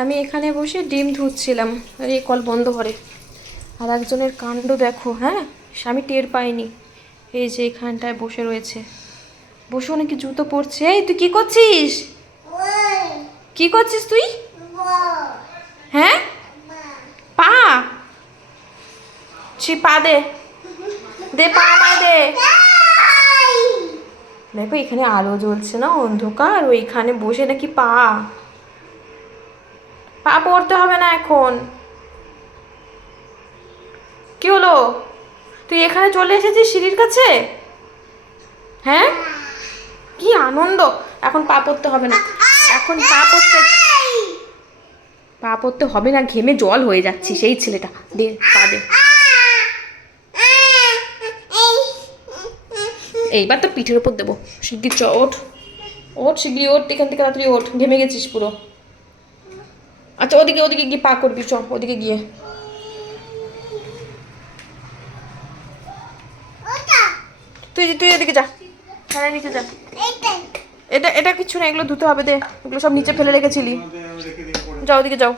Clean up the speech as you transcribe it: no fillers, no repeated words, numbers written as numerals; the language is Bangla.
আমি এখানে বসে ডিম ধুচ্ছিলাম, আর এই কল বন্ধ করে। আর একজনের কাণ্ড দেখো, হ্যাঁ, আমি টের পাইনি। এই যে এখানটায় বসে রয়েছে, বসে নাকি জুতো পরছে। এই তুই কি করছিস? কি করছিস তুই? হ্যাঁ, পা পা দে, দে পা আমায় দে। দেখো এখানে আলো জ্বলছে না, অন্ধকার, ওইখানে বসে নাকি পা পা পড়তে হবে না এখন। কি হলো, তুই এখানে চলে এসেছিস সিঁড়ির কাছে? হ্যাঁ, কি আনন্দ। এখন পা পড়তে হবে না, এখন পা পড়তে হবে না, ঘেমে জল হয়ে যাচ্ছি সেই ছেলেটা। দে পা দে। এইবার তো পিঠের উপর দেবো। শিগগির চ, ওঠ ওঠ, শিগগির ওঠ, এখান থেকে তাড়াতাড়ি ওঠ, ঘেমে গেছিস পুরো। আচ্ছা ওদিকে ওদিকে গিয়ে পা করবি, চ ওদিকে গিয়ে। তুই তুই এদিকে যা, হ্যাঁ নিচে যা। এটা এটা কিছু না, এগুলো ধুতে হবে, দে, এগুলো সব নিচে ফেলে রেখেছিলি। যাও ওদিকে যাও।